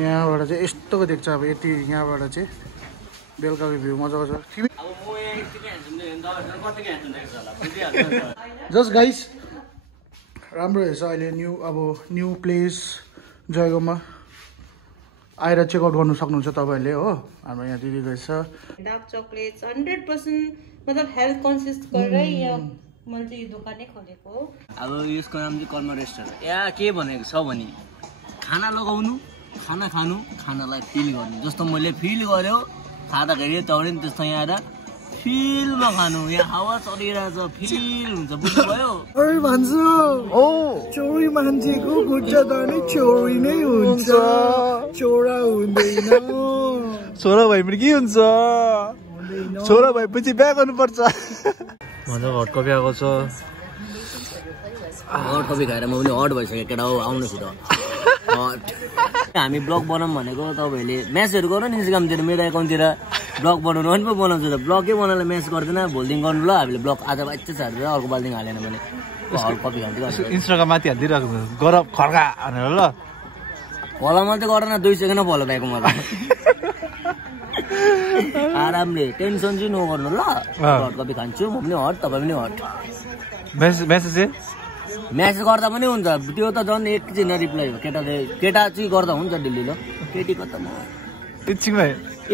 यहाँबाट चाहिँ यस्तोको देख्छ अब यति यहाँबाट चाहिँ बेलुकाको भ्यू मजाको छ तिमी जस्ट गाइस राम्रो हेर्छ अहिले न्यू प्लेस जयगाउँमा आएर चेकआउट गर्नु सक्नुहुन्छ तपाईँहरूले हो हाम्रो यहाँ दिदी गएछ डार्क चकलेट्स 100% मतलब हेल्थ कन्सियस गरेर यहाँ मैले चाहिँ यो दोकानै खोलेको हो अब यसको नाम चाहिँ कर्म रेस्टुरेन्ट यहाँ के भनेको छ भने खाना लगाउनु खाना खानु खानालाई फिल गर्नु जस्तो मैले फिल गर्यो खाँदाखेरि तपाईले पनि त्यस्तो यहाँ आएर फिलमा खानु यहाँ हावा चलिरहेछ फिल हुन्छ बुझ्नुभयो अरे भन्छु ओ चोरी मान्छेको खुट्टा ताने चोरी नै हुन्छ चोरा हुँदैन छोरा भएपछि के हुन्छ छोरा भएपछि बिहा गर्नुपर्छ मजाको हट कफी आएको छ हट कफी खाएर म पनि हट भइसक्यो केटा हो आउनुहोस् त हट हामी ब्लग बनाऊँ भनेको तपाईँहरूले म्याचहरू गर्नु नि इन्स्टाग्रामतिर मेरो एकाउन्टतिर ब्लग बनाउनु पनि पो बनाउँछ त ब्लगै बनाएर म्याच गर्दैन भोलिदिन गर्नु ल हामीले ब्लग आज बाइच हाल्छ अर्को बाल्दिङ हालेन भने हट कफी खान्छ इन्स्टाग्राम माथि हालिदिइरहेको गरब खड्का भनेर ल फलो मात्रै गरेन 2 सेकेन्डमा फलो भएको मलाई आरामले टेन्सन चाहिँ नगर्नु ल हट कफी खान्छु म पनि हट तपाईँ पनि हट म्यासेज गर्दा पनि हुन्छ त्यो त झन् एकछिन रिप्लाई हो केटा चाहिँ गर्दा हुन्छ दिल्ली ल केटीको त म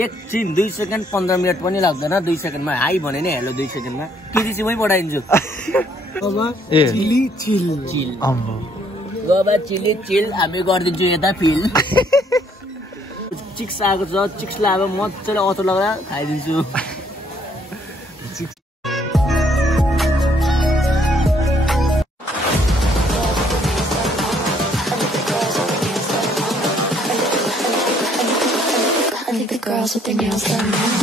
एकछिन 2 सेकेन्ड 15 मिनट पनि लाग्दैन 2 सेकेन्डमा हाई भने नि हेलो 2 सेकेन्डमा केटी चाहिँ मै पठाइदिन्छु बाबा चिली चिल हामी गरिदिन्छु यता फिल चिक्स आएको छ चिक्स लगाएर मजाले अचार लगाएर खाइदिन्छु Girls with their nails done now.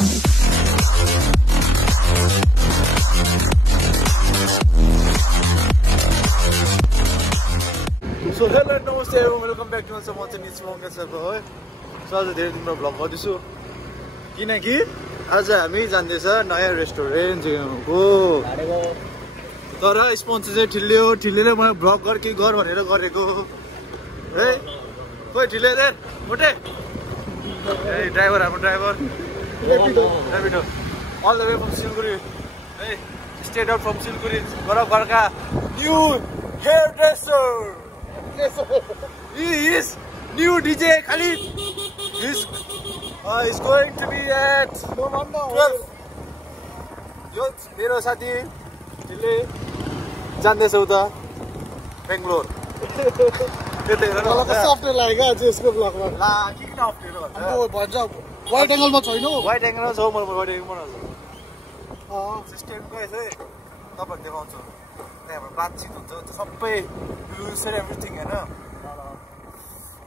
So hello नमस्ते everyone welcome back to my channel it's Monka sir हो सो आज धेरै दिनमा भ्लग गर्दैछु किनकि आज हामी जान्दैछ नयाँ रेस्टुरेन्ट को तर स्पोन्सर चाहिँ ठिल्लेले मलाई भ्लग गर के गर भनेर गरेको है खोइ ठिल्ले रे मोटे Hey, driver, I'm a driver. Rapido. All the way from Silguri. Hey, straight out from Silguri. Garka, new hairdresser. He is new DJ Khalid. He's going to be at 12. Yo, मेरो साथी दिल्ली जान्दैछ उता बेंगलोर सफ्टवेयर लागेको आज यसको ब्लगमा ला किन अप्ठ्यारो भन्छ वाइड एंगलमा छैन वाइड एंगलमा छ म वाइड एंगलमा छ सिस्टमको यसै तपाईहरु देखाउँछु त्यहाँबाट बातचित हुन्छ सबै रुल्स एन्ड एभ्रीथिङ हैन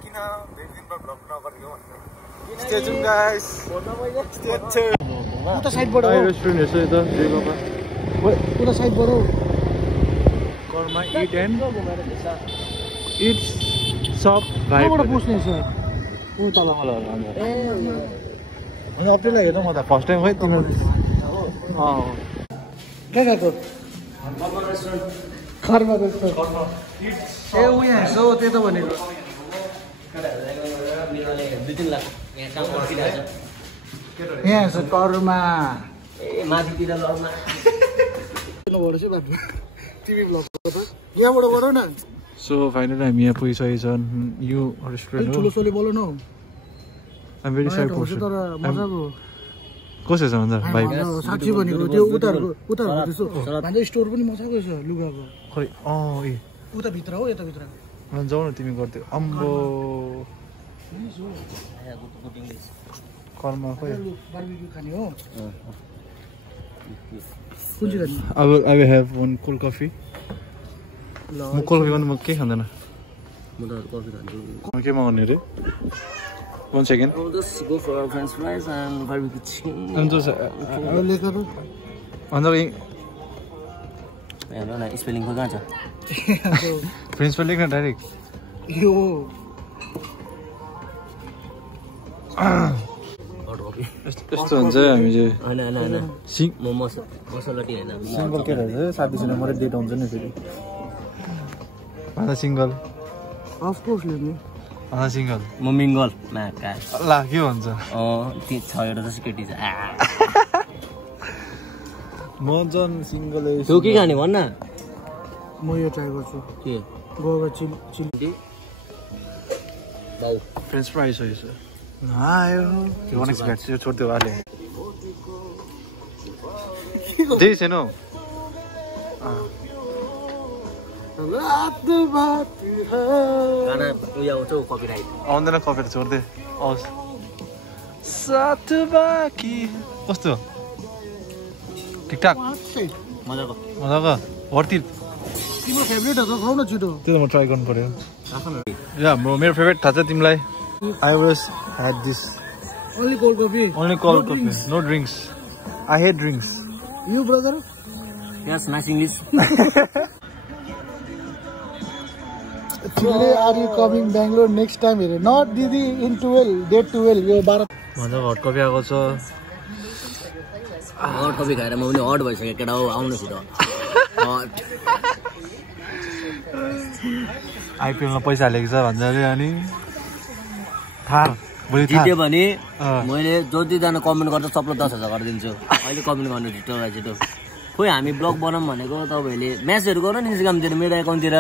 किन धेरै दिन बाद ब्लग नगरेको भनेर stay tune guys stay tune उता साइडबाट रेस्टुरेन्ट हेर्छ यता जयगाउँमा उता साइडबाट कर्मा इट एन्ड इट्स सब भाइबाट पुस्ने छ उ तल होला अनि अप्ठ्यारो लाग्यो त म त फर्स्ट टाइम खै तिम्रो के गएको कर्मा रेस्टुरेन्ट ए उ यहाँ हेर्छ त्यही त भनेको यहाँ हेर्छ कर्मा ए माथितिर लरमा टिभी ब्लग यहाँबाट गरौ न सो फाइनली हामी यहाँ पुगिसकेको छ यो रेस्टुरेन्ट हो ठुलो सोले बोल्नु न आइम भेरी सरी पर्सन तर मजाको कसो छ भन्दा भाइ साच्चै भनेको त्यो उताहरुको त्यसो भन्दा स्टोर पनि मजाको छ लुगाको खै ए उता भित्र हो यता भित्र अनि जाऊ न तिमी गर्दियौ अम्बो कर्मा खै बारबिक्यु खाने हो कुन चाहिँ खाने I will have one cold coffee म कोल्ड कफी गर्नु म के खाँदैन म त कफी खान्छु म के मगाउने रे 1 second I'll just go for french fries and barbecue chicken अनि जस लेखर भन्दा हेर्नु न स्पेलिङ को कहाँ छ फ्रेन्च फ्राइ लेख्न डाइरेक्ट यो हट कफी यस्तो हुन्छ हामी चाहिँ हैन म मसला टी हैन सिंगल के रहेछ साथीसँग मरे डेट हुन्छ नि फेरि भन्दा सिंगल अफ कोर्स ले नि सिङ्गल म मिङ्गल माका ल के भन्छ ती छ एउटा जस्तो केटी छ म झन् सिङ्गल तँ के खाने भन्न म यो ट्राई गर्छु के गोवा चिल्ली बाउ फ्रेन्च फ्राइज हो यो आयो त्यो अनएक्सपेक्टेड यो छोड्दियो वाले त्यही छैन हौ गाना उयो आउँछ कपिराइट आउँदैन कफेर छोड्दे आओस् सात बाकी कस्तो ठिकठाक मजाको मजाको वर्ती तिम्रो फेभरेट हो त खाऊ न छिटो त्यो म ट्राई गर्नु पर्यो या मेरो फेभरेट थाहा छ तिमीलाई I was had this only cold coffee only cold coffee no drinks I hate drinks you brother yes nice English Today are you coming Bangalore next time here? Not Didi in 12, date 12. यो 12 मजाको hot coffee आएको छ hot coffee खाएर म पनि hot भइसक्यो केटा हो आउनुहोस् त हट आइपिएलमा पैसा हालेको छ भन्छ अरे अनि थार भोलि जित्यो भने मैले जतिजना कमेन्ट गर्छ सबलाई 10,000 गरिदिन्छु अहिले कमेन्ट गर्नु छिटो खोइ हामी ब्लग बनाऊँ भनेको तपाईँहरूले म्याचहरू गर्नु नि इन्स्टाग्रामतिर मेरो एकाउन्टतिर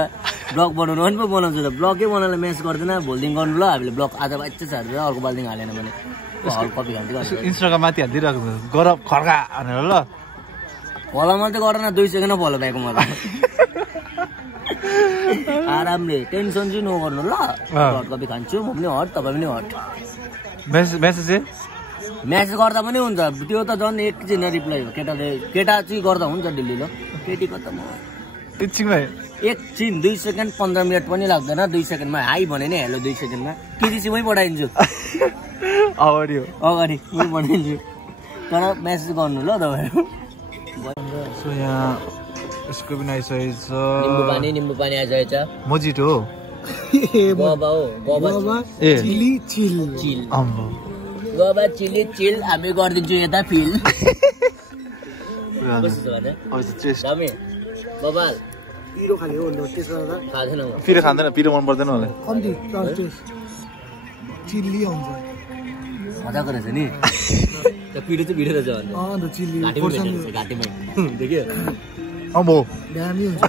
ब्लग बनाउनु पनि पो बनाउँछु त ब्लगै बनाउनलाई म्याच गर्दैन भोलिदेखि गर्नु ल हामीले ब्लग आज बाच्चा छाडेर अर्को बालदेखि हालेन भने हल कपी खान्थ्यो इन्स्टाग्राम माथि हालिदिइरहेको गर खड्का भनेर ल फलो मात्रै गरेन 2 सेकेन्डमा फलो ब्याक मलाई आरामले टेन्सन चाहिँ नगर्नु ल हट कपी खान्छु म पनि हट तपाईँ पनि हट मेसेज म्यासेज गर्दा पनि हुन्छ त्यो त झन् एकछिन रिप्लाई हो केटा चाहिँ गर्दा हुन्छ दिल्ली ल केटीको त म एकछिन 2 सेकेन्ड 15 मिनट पनि लाग्दैन 2 सेकेन्डमा हाई भने नि हेलो 2 सेकेन्डमा केटी चाहिँ मै पठाइदिन्छु अगाडि मै पठाइदिन्छु तर म्यासेज गर्नु ल तपाईँहरू सो यहाँ यसको पनि आइसकेको छ निम्बु पानी आइसकेको छ मोजिटो हो गोवा चिली चिल अम्बो गोवा चिली चिल हामी गरिदिन्छु यता फिल बबाल पिरो खाले हो टेस्ट गर्दा खाँदैन पिरो खाँदैन पिरो मन पर्दैन होला कम्ती टेस्ट चिल्ली आउँछ मजाको रहेछ नि पिरो चाहिँ पिरो रहेछ अन्त चिल्ली घाँटीमै देख्यो अम्बो दामी हुन्छ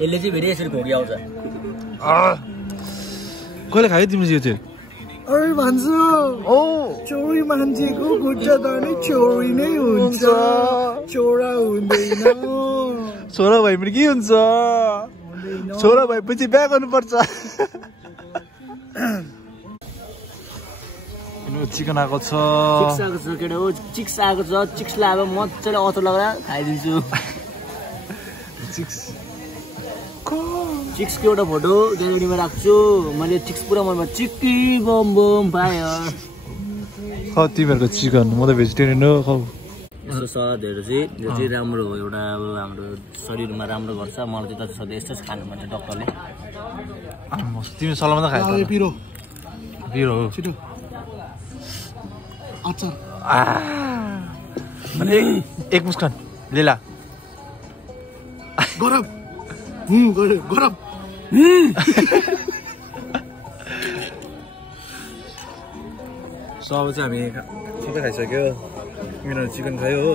यसले चाहिँ फेरि यसरी खोकी आउँछ कहिले खायो तिमीले यो चाहिँ अरे भन्छ चोरी मान्छेको खुट्टा त नै चोरी नै हुन्छ चोरा हुँदैन छोरा भएपछि के हुन्छ छोरा भएपछि बिहा गर्नुपर्छ चिकन आएको छ केटा हो चिक्स आएको छ चिक्सलाई अब मजाले अचार लगाएर खाइदिन्छु चिक्सको एउटा फोटो ग्यालेरीमा राख्छु मैले चिक्स पुरा मन पर्छ चिक्की बम बम फायर तिमीहरूको चिकन म त भेजिटेरियन हो खाऊ यस्तो सलादहरू चाहिँ यो चाहिँ राम्रो हो एउटा अब हाम्रो शरीरमा राम्रो गर्छ मलाई चाहिँ जति सक्दो यस्तो खानु भन्छ डक्टरले तिमी सल्लाह मात्रै खायो पिरो पिरो हो छिटो अचार एक मुस्कान लेला गरम गरम सब चाहिँ हामी सबै खाइसक्यो मेरो चिकन खायो हो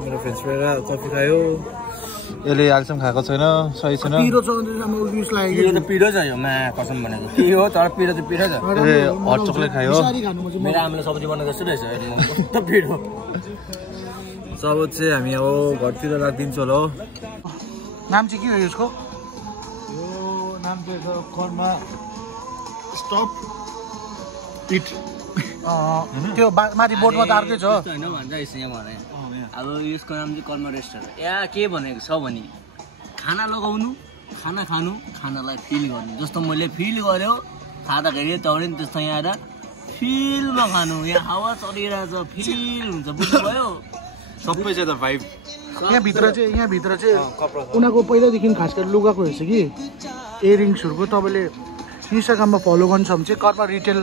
मेरो फ्रेन्च फ्राई र कफी खायो यसले अहिलेसम्म खाएको छैन सही छैन पिरो छ यो त पिरो छ यो मा कसम भनेको के हो तर पिरो चाहिँ पिरो छ ए हट चक्लेट खायो मेरो आमाले सब्जी बनाएको जस्तो रहेछ कस्तो पिरो सब चाहिँ हामी अब घरतिर राखिदिन्छु होला हो नाम चाहिँ के हो यसको यो नाम चाहिँ कर्मा स्टप इट त्यो माथि बोर्डमा त अर्कै छ होइन भन्छ यहाँ भने अब यसको नाम चाहिँ कर्म रेस्टुरेन्ट या के भनेको छ भने खाना लगाउनु खाना खानु खानालाई फिल गर्नु जस्तो मैले फिल गर्यो खाँदाखेरि तपाईँ नि त्यस्तो यहाँ आएर फिलमा खानु यहाँ हावा चलिरहेछ फिल हुन्छ बुझ्नुभयो सबै चाहिँ त भाइब यहाँभित्र चाहिँ उनीहरूको पहिल्यैदेखि खास गरी लुगाको रहेछ कि इयरिङ्सहरूको तपाईँले इन्स्टाग्राममा फलो गर्नु छ भने चाहिँ कर्मा रिटेल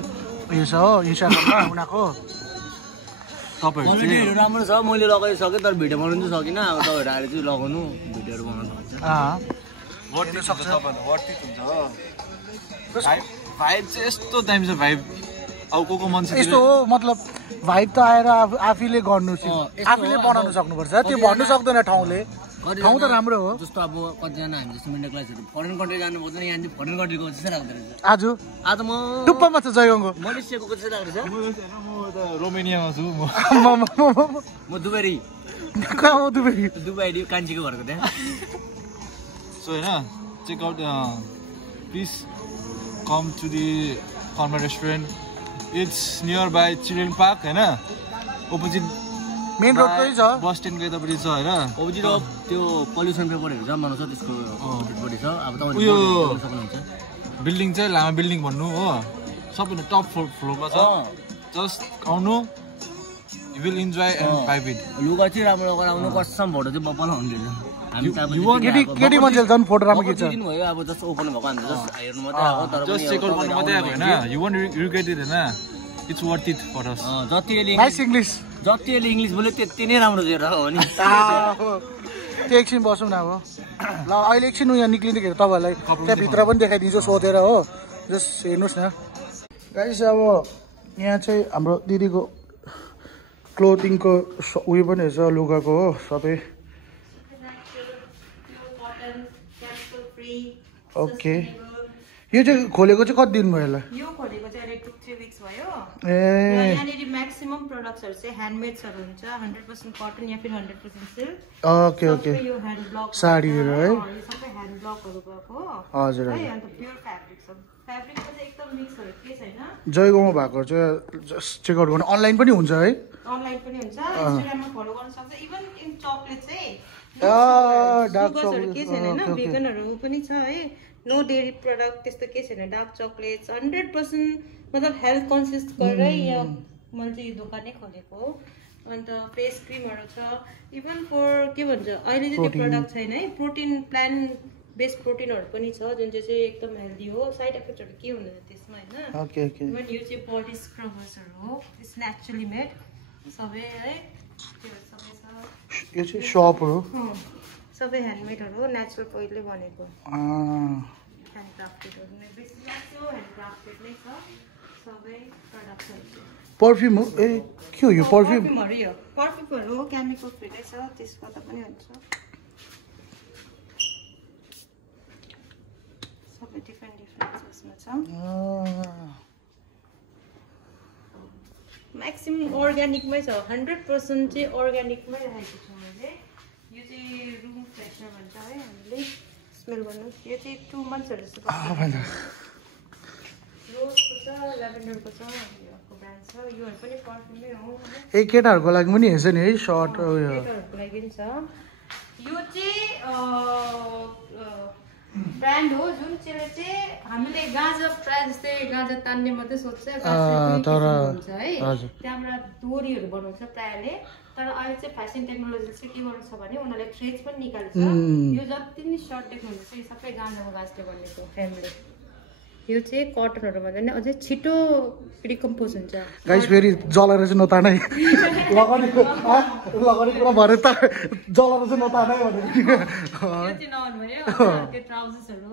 उयो छ हो इन्स्टाग्राममा उनीहरूको क्वालिटीहरू राम्रो छ मैले लगाइसकेँ तर भिडियो बनाउनु चाहिँ सकिनँ अब तपाईँहरू आएर चाहिँ लगाउनु भिडियोहरू बनाउनु सक्छ वर्ती सक्छ वर्ती हुन्छ भाइब चाहिँ यस्तो दामी छ भाइब अब को मान्छे यस्तो हो मतलब भाइब त आएर आफैले गर्नु आफैले बनाउनु सक्नुपर्छ त्यो भन्नु सक्दैन ठाउँले ठाउँ त राम्रो हो जस्तो अब कतिजना हामी जस्तो मिडल क्लासहरू फरेन कन्ट्री जानु पर्दैन यहाँ चाहिँ फरेन कन्ट्रीको जस्तै लाग्दो रहेछ आज म टुप्पामा छ जयगङको मलेसियाको जस्तै लाग्दो रहेछ म त रोमेनियामा छु म दुबई कहाँ हो दुबई कान्छीको घरको त्यहाँ सो होइन check out please come to the Karma restaurant it's near by children park होइन अपोजिट मेन रोडकै छ बस स्ट्यान्डको यतापट्टि छ होइन अपोजिट त्यो पल्युसन पेपरहरू जम्मा छ त्यसको अपोजिटपट्टि छ अब उयो तपाईँ सक्नुहुन्छ बिल्डिङ चाहिँ लामा बिल्डिङ भन्नु हो सबभन्दा टप फ्लोरमा छ जस्ट आउनु you will enjoy and vibe it लुगा चाहिँ राम्रो गराउनु कसम फोटो चाहिँ बप्पल हुँदैन हामी त केटी मान्छेले झन् फोटो राम्रो खिच्छ दिन भयो अब जस्ट ओपन भएको हामी जस्ट हेर्नु मात्रै आएको तर जस्ट चेक आउट गर्नु मात्रै आएको होइन यु वन्ट रिग्रेट इट होइन it's worth it for us nice English जतिले इङ्ग्लिस बोल्यो त्यति नै राम्रो हेरेर हो नि त्यो एकछिन बसौँ न अब ल अहिले एकछिन यहाँ निक्लिँदाखेरि तपाईँहरूलाई त्यहाँभित्र पनि देखाइदिन्छु सोधेर हो जस्ट हेर्नुहोस् न गाइस अब यहाँ चाहिँ हाम्रो दिदीको क्लोथिङको उयो पनि रहेछ लुगाको हो सबै ओके यो चाहिँ खोलेको चाहिँ कति दिन भयो होला यो खोलेको चाहिँ अहिले 2-3 weeks भयो ए यहाँनिर म्याक्सिमम प्रोडक्ट्सहरू चाहिँ ह्यान्डमेड्सहरू हुन्छ 100% कटन या फिर 100% सिल्क ओके ओके यो ह्यान्ड ब्लक साडीहरू है यो सबै ह्यान्ड ब्लकहरू भएको हजुर है अन्त प्योर फ्याब्रिक छ फ्याब्रिकमा चाहिँ एकदम मिक्सहरू के छैन जयगाउँमा भएको चाहिँ चेकआउट गर्नु अनलाइन पनि हुन्छ है अनलाइन पनि हुन्छ इन्स्टाग्राममा फलो गर्न सक्छ इभन इन चकलेट चाहिँ डार्क चकलेट के छैन हैन भेगनहरू पनि छ है नो डेरी प्रोडक्ट त्यस्तो के छैन डार्क चकलेट्स 100% मतलब हेल्थ कन्सियस गरेर यहाँ मैले चाहिँ यो दोकानै खोलेको हो अन्त फेस क्रिमहरू छ इभन फर के भन्छ अहिले चाहिँ त्यो प्रोडक्ट छैन है प्रोटिन प्लान बेस्ड प्रोटिनहरू पनि छ जुन चाहिँ एकदम हेल्दी हो साइड इफेक्टहरू के हुँदैन त्यसमा हैन ओके ओके इभन यो चाहिँ बडी स्क्रबर्सहरू हो इट्स नेचुरली मेड सबै है त्यो सबै छ यो चाहिँ सप हो सबै ह्यान्डमेडहरू हो नेचुरल पहिले भनेको ह्यान्डक्राफ्टेडहरू नै बेसी लाग्यो ह्यान्डक्राफ्टेड नै छ सबै प्रडक्ट्सहरू पर्फ्युम हो ए के हो यो पर्फ्युम पर्फ्युमहरू हो केमिकल फ्रीकै छ त्यसबाट पनि हुन्छ सबै डिफ्रेन्ट उसमा छ म्याक्सिमम अर्ग्यानिकमै छ 100% चाहिँ अर्ग्यानिकमै राखेको छु मैले यो चाहिँ रुम फ्रेसनर भन्छ है हामीले स्मेल गर्नु यो चाहिँ 2 मन्थ्सहरू जस्तो रोजको छ ल्याभेन्डरको छ योको ब्रान्ड छ योहरू पनि पर्फ्युमै हो ए केटाहरूको लागि पनि हेर्छ नि है सर्ट केटाहरूको लागि पनि छ यो चाहिँ ब्रान्ड हो जुन चाहिँ हामीले गाँजा प्रायः जस्तै गाँजा तान्ने मात्रै सोध्छ तर हुन्छ है त्यहाँबाट डोरीहरू बनाउँछ प्रायःले तर अहिले चाहिँ फेसन टेक्नोलोजीले चाहिँ के गर्छ भने उनीहरूले थ्रेड्स पनि निकालेको छ यो जति नि सर्ट देख्नुहुन्छ यो सबै गाँजाको गाछले बनेको फ्रेमले यो चाहिँ कटनहरू भन्दा नि अझै छिटो रिकम्पोज हुन्छ गाइस फेरि जलाएर चाहिँ नतानै लगानेको कुरा भरे त जलाएर चाहिँ नतानै भनेको यो चाहिँ नभन्नु भयो त्यो ट्राउजर्सहरू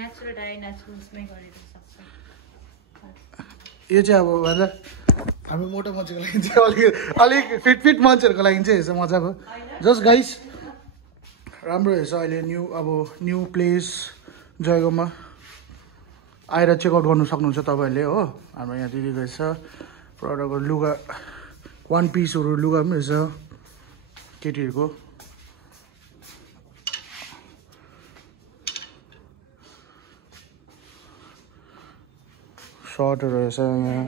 नेचुरल डाई नेचुरल्समै गरेको सक्छ यो चाहिँ अब भन्छ हामी मोटो मान्छेको लागि चाहिँ अलिक फिट मान्छेहरूको लागि चाहिँ हेर्छ मजाको जस्ट गाइस राम्रो हेर्छ अहिले न्यू प्लेस जयगाउँमा आएर चेकआउट गर्नु सक्नुहुन्छ तपाईँहरूले हो हाम्रो यहाँ दिदी रहेछ प्रडक्टहरू लुगा 1 पिसहरू लुगा पनि रहेछ केटीहरूको सर्टहरू रहेछ यहाँ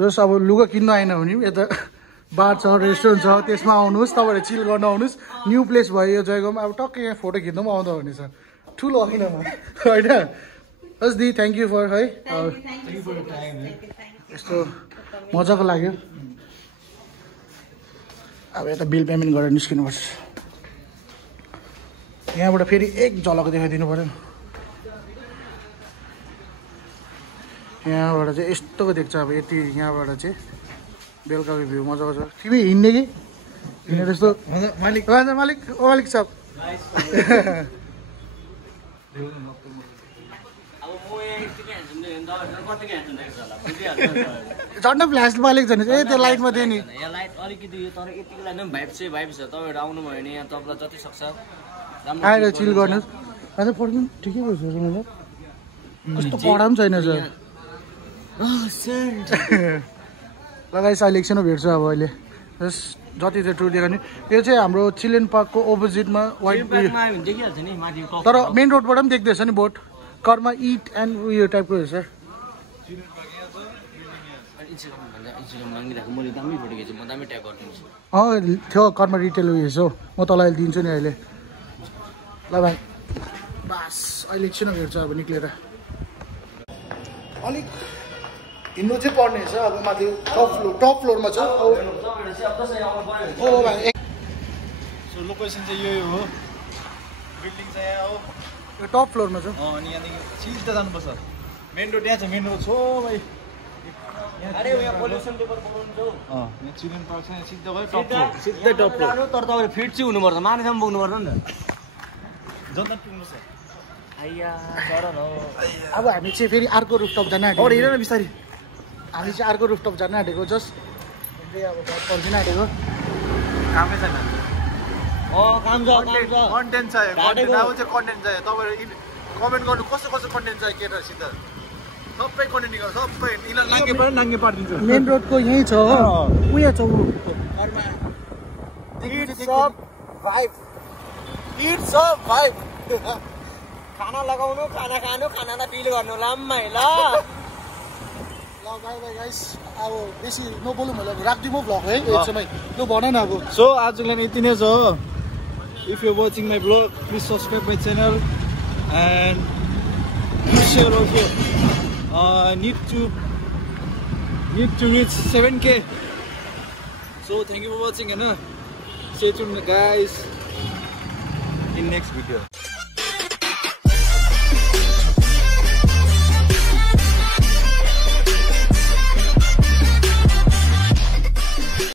जस अब लुगा किन्न आएन भने यता बार छ रेस्टुरेन्ट छ त्यसमा आउनुहोस् तपाईँहरू चिल गर्न आउनुहोस् न्यू प्लेस भयो यो जयगाउँमा अब टक्कै यहाँ फोटो खिच्नु पनि आउँदा हुनेछ ठुलो होइन होइन बस दी थ्याङ्क यू फर है यस्तो मजाको लाग्यो अब यता बिल पेमेन्ट गरेर निस्किनुपर्छ यहाँबाट फेरि एक झलक देखाइदिनु पऱ्यो यहाँबाट चाहिँ यस्तोको देख्छ अब यति यहाँबाट चाहिँ बेलुकाको भ्यू मजाको छ तिमी हिँड्ने कि हिँडेर यस्तो मालिक मालिक ओ मालिक साहब झन्डै फ्ल्यास मालिक छ नि ए त्यो लाइटमा थियो नि यहाँ लाइट अलिकति तर यतिको लाइन भाइब छ तपाईँहरू आउनुभयो भने यहाँ तपाईँलाई जति सक्छ आएर चिल गर्नुहोस् अन्त पढ्नु ठिकै भइसक्यो मतलब कस्तो पढा पनि छैन ल गाइस अहिले एकछिन भेट्छु अब अहिले जस जति चाहिँ टुर देखाउने यो चाहिँ हाम्रो चिल्ड्रेन पार्कको अपोजिटमा वाइट देखिहाल्छ नि माथि तर मेन रोडबाट पनि देख्दैछ नि बोट कर्मा इट एन्ड उयो टाइपको रहेछ थियो कर्मा रिटेल उयो हो म तँलाई दिन्छु नि अहिले ल भाइ बास अहिले एकछिन भेट्छ अब निक्लेर अलिक हिँड्नु चाहिँ पर्ने छ अब माथि टप फ्लोरमा छ ओ भाइ सो लोकेसन चाहिँ यो हो बिल्डिङ चाहिँ यहाँ हो यो टप फ्लोरमा छ अनि यहाँदेखि सिधा जानुपर्छ मेन रोड यहाँ छ मेन रोड छो भाइ अरे यहाँ पोल्युसन पेपर बनाउनु छ यहाँ चिल्ड्रेन पार्क छ यहाँ सिधा गयो टप फ्लोर सिधै टप फ्लोर तर तपाईँले फिट चाहिँ हुनुपर्छ मानेसम्म पुग्नु पर्छ नि त जनता पुग्नुपर्छ आइया चरण हो अब हामी चाहिँ फेरि अर्को रुफटप जान आँटेको हिँड न बिस्तारै हामी चाहिँ अर्को रुफटप जान आँटेको जस्ट अब घर पर्खिन आँटेको कामै छैन काम छ कन्टेन्ट चाहियो कन्टेन्ट अब चाहिँ कन्टेन्ट चाहियो तपाईँहरू कमेन्ट गर्नु कस्तो कस्तो कन्टेन्ट चाहियो केटासित सबै कन्टेन्ट निकाल्नु सबै यिनीहरू नाङ्गे पऱ्यो नाङ्गे पारिदिन्छु मेन रोडको यहीँ छ उयो छ खाना लगाउनु खाना खानु खानालाई बिल गर्नु लाम्मै ल बाई बाई गाइस अब बेसी नबोलौँ होला राखिदिउँ म भ्लग है एकछिनमै लु भन न अब सो आजको लागि यति नै छ if you watching my blog please subscribe my channel and share also need to reach 7K. So thank you for watching and stay tuned guys in next video.